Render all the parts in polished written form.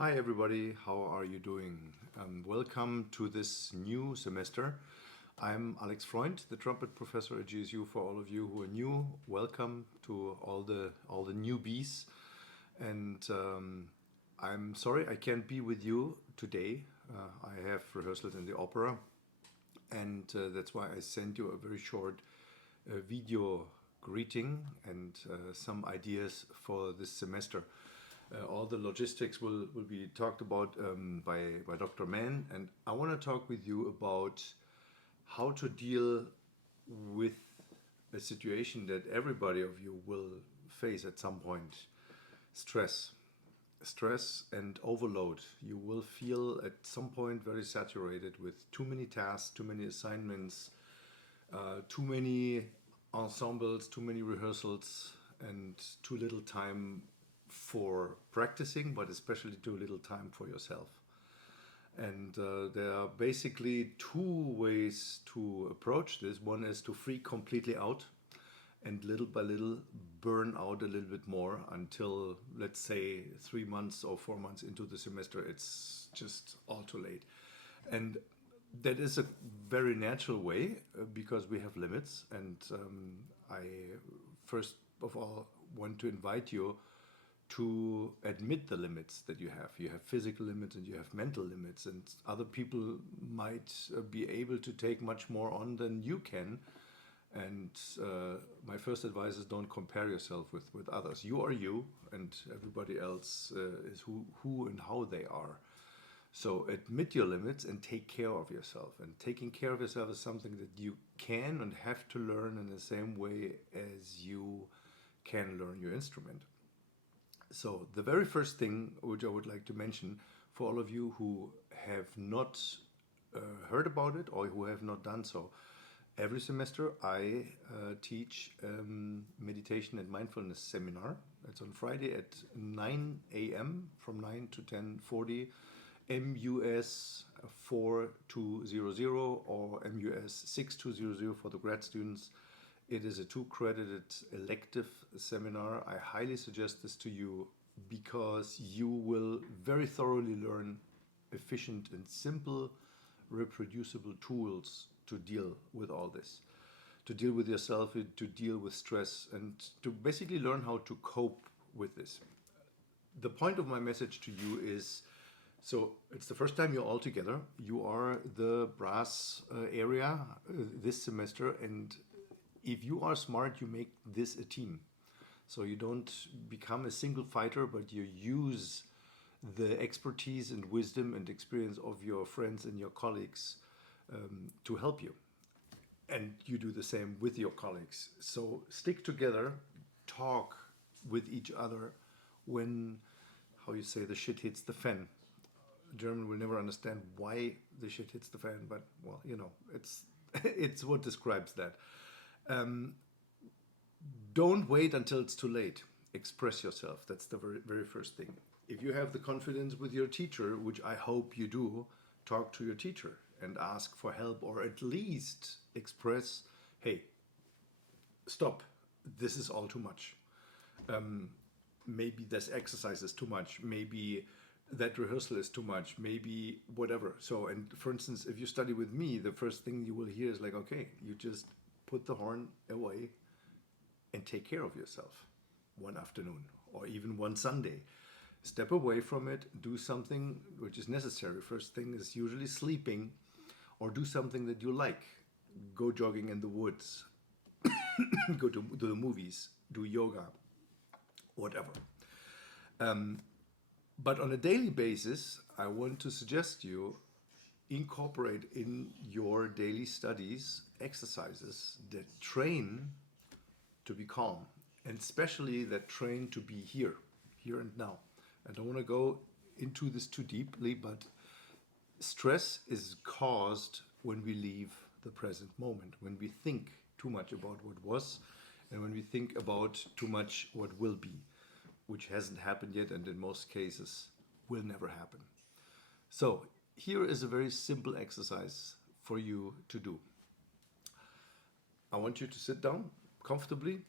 Hi everybody, how are you doing? Welcome to this new semester. I'm Alex Freund, the trumpet professor at GSU. For all of you who are new, welcome to all the newbies. And I'm sorry I can't be with you today. I have rehearsals in the opera, and that's why I sent you a very short video greeting and some ideas for this semester. All the logistics will be talked about by Dr. Mann, and I want to talk with you about how to deal with a situation that everybody of you will face at some point: stress. Stress and overload. You will feel at some point very saturated with too many tasks, too many assignments, too many ensembles, too many rehearsals, and too little time for practicing, but especially too little time for yourself. And there are basically two ways to approach this. One is to freak completely out and little by little burn out a little bit more until, let's say, 3 months or 4 months into the semester, it's just all too late. And that is a very natural way because we have limits. And I, first of all, want to invite you to admit the limits that you have. You have physical limits and you have mental limits, and other people might be able to take much more on than you can. And my first advice is don't compare yourself with others. You are you, and everybody else is who and how they are. So admit your limits and take care of yourself. And taking care of yourself is something that you can and have to learn in the same way as you can learn your instrument. So the very first thing which I would like to mention for all of you who have not heard about it or who have not done so, every semester I teach meditation and mindfulness seminar. It's on Friday at 9 a.m. from 9 to 10:40, MUS 4200 or MUS 6200 for the grad students. It is a 2 credited elective seminar. I highly suggest this to you because you will very thoroughly learn efficient and simple, reproducible tools to deal with all this, to deal with yourself, to deal with stress, and to basically learn how to cope with this. The point of my message to you is, so it's the first time you're all together. You are the brass area this semester, and if you are smart, you make this a team. So you don't become a single fighter, but you use the expertise and wisdom and experience of your friends and your colleagues to help you. And you do the same with your colleagues. So stick together, talk with each other when, how you say, the shit hits the fan. German will never understand why the shit hits the fan, but well, it's it's what describes that. Don't wait until it's too late. Express yourself. That's the very first thing. If you have the confidence with your teacher, which I hope you do, talk to your teacher and ask for help, or at least express, hey, stop, this is all too much. Maybe this exercise is too much. Maybe that rehearsal is too much. Maybe whatever. So, and for instance, if you study with me, the first thing you will hear is like, okay, you just put the horn away and take care of yourself one afternoon or even one Sunday. Step away from it, do something which is necessary. First thing is usually sleeping, or do something that you like. Go jogging in the woods, go to the movies, do yoga, whatever. But on a daily basis, I want to suggest you incorporate in your daily studies exercises that train to be calm, and especially that train to be here and now. I don't want to go into this too deeply, but stress is caused when we leave the present moment, when we think too much about what was, and when we think about too much what will be, which hasn't happened yet and in most cases will never happen. So here is a very simple exercise for you to do. I want you to sit down comfortably,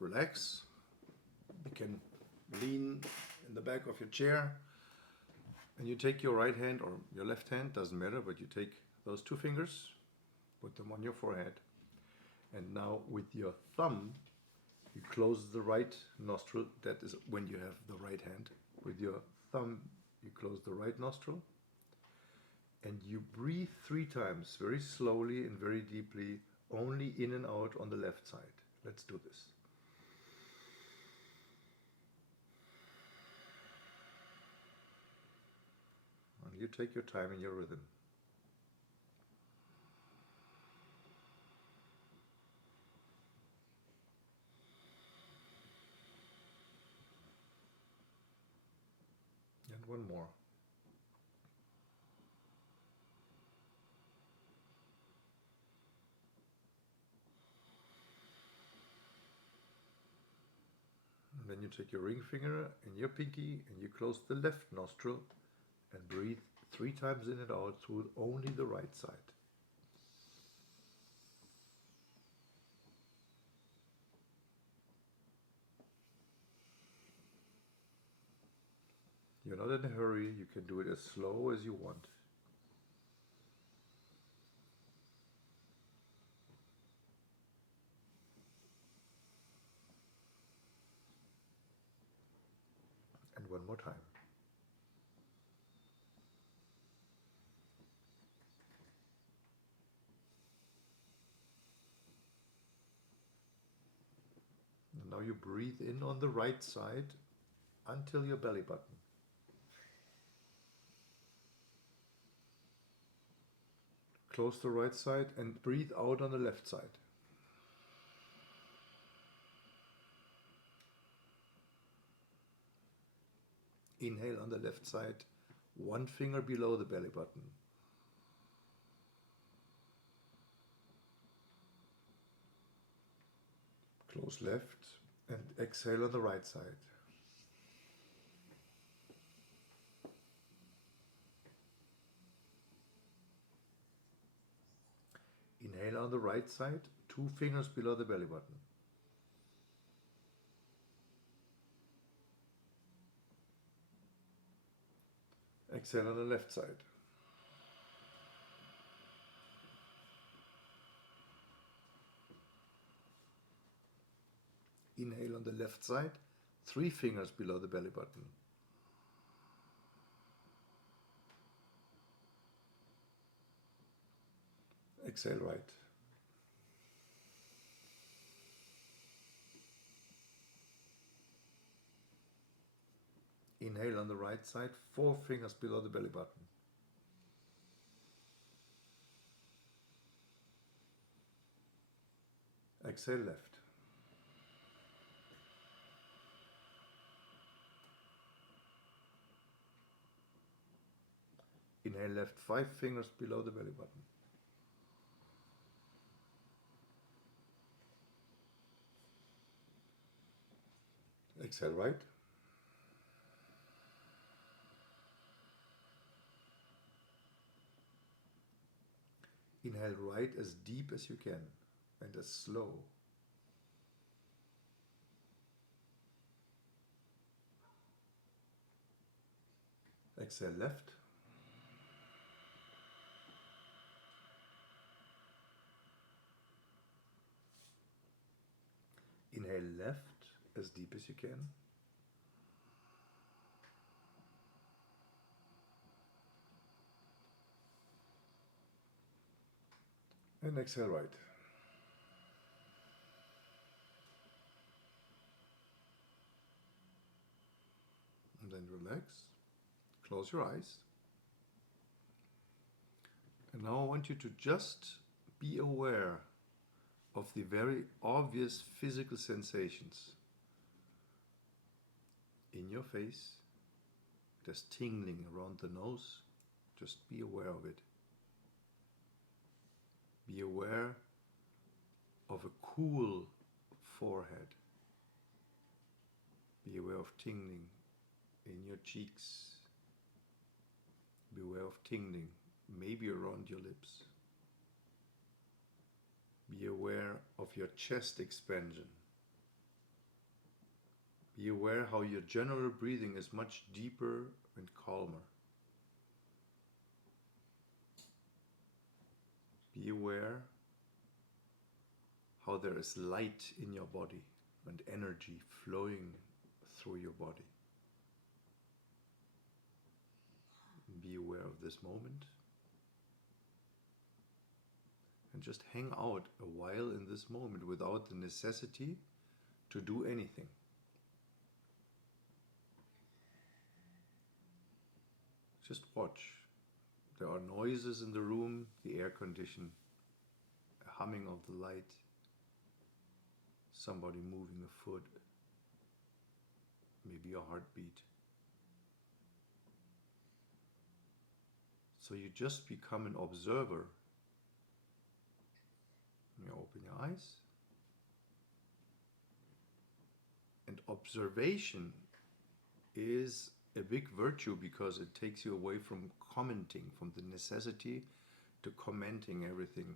relax. You can lean in the back of your chair, And you take your right hand or your left hand, doesn't matter, but you take those two fingers, put them on your forehead. And now with your thumb, you close the right nostril. That is when you have the right hand. With your thumb, you close the right nostril. And you breathe 3 times, very slowly and very deeply, only in and out on the left side. Let's do this. And you take your time in your rhythm. And one more. And then you take your ring finger and your pinky and you close the left nostril and breathe 3 times in and out through only the right side. You're not in a hurry, you can do it as slow as you want. And one more time. And now you breathe in on the right side until your belly button. Close the right side and breathe out on the left side. Inhale on the left side, 1 finger below the belly button. Close left and exhale on the right side. Inhale on the right side, 2 fingers below the belly button. Exhale on the left side. Inhale on the left side, 3 fingers below the belly button. Exhale right. Inhale on the right side, 4 fingers below the belly button. Exhale left. Inhale left, 5 fingers below the belly button. Exhale right. Inhale right as deep as you can and as slow. Exhale left. Inhale left as deep as you can. And exhale right. And then relax. Close your eyes. And now I want you to just be aware of the very obvious physical sensations in your face. There's tingling around the nose. Just be aware of it. Be aware of a cool forehead. Be aware of tingling in your cheeks. Be aware of tingling, maybe around your lips. Be aware of your chest expansion. Be aware how your general breathing is much deeper and calmer. Be aware how there is light in your body and energy flowing through your body. Be aware of this moment and just hang out a while in this moment without the necessity to do anything. Just watch. There are noises in the room, the air condition, a humming of the light, somebody moving a foot, maybe a heartbeat. So you just become an observer. You open your eyes. And observation is a big virtue because it takes you away from commenting, from the necessity to commenting everything.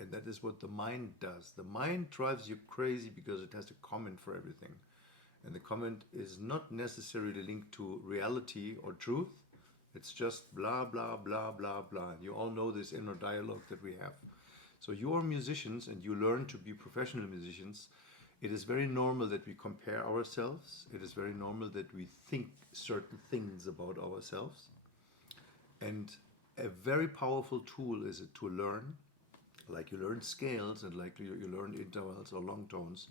And that is what the mind does. The mind drives you crazy because it has to comment for everything. And the comment is not necessarily linked to reality or truth. It's just blah, blah, blah, blah, blah. You all know this inner dialogue that we have. So you are musicians and you learn to be professional musicians. It is very normal that we compare ourselves. It is very normal that we think certain things about ourselves. And a very powerful tool is it to learn, like you learn scales and like you learn intervals or long tones,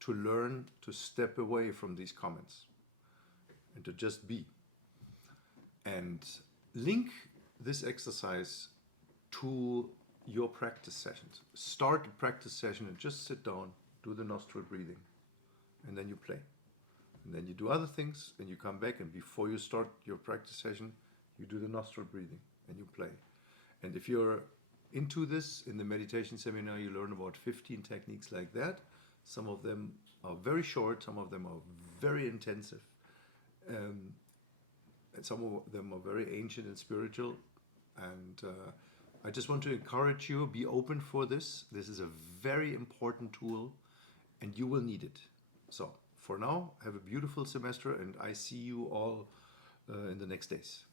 to learn to step away from these comments and to just be. And link this exercise to your practice sessions. Start a practice session and just sit down, do the nostril breathing, and then you play. And then you do other things and you come back, and before you start your practice session, you do the nostril breathing and you play. And if you're into this, in the meditation seminar, you learn about 15 techniques like that. Some of them are very short, some of them are very intensive. And some of them are very ancient and spiritual. And I just want to encourage you, be open for this. This is a very important tool and you will need it. So for now, have a beautiful semester and I see you all in the next days.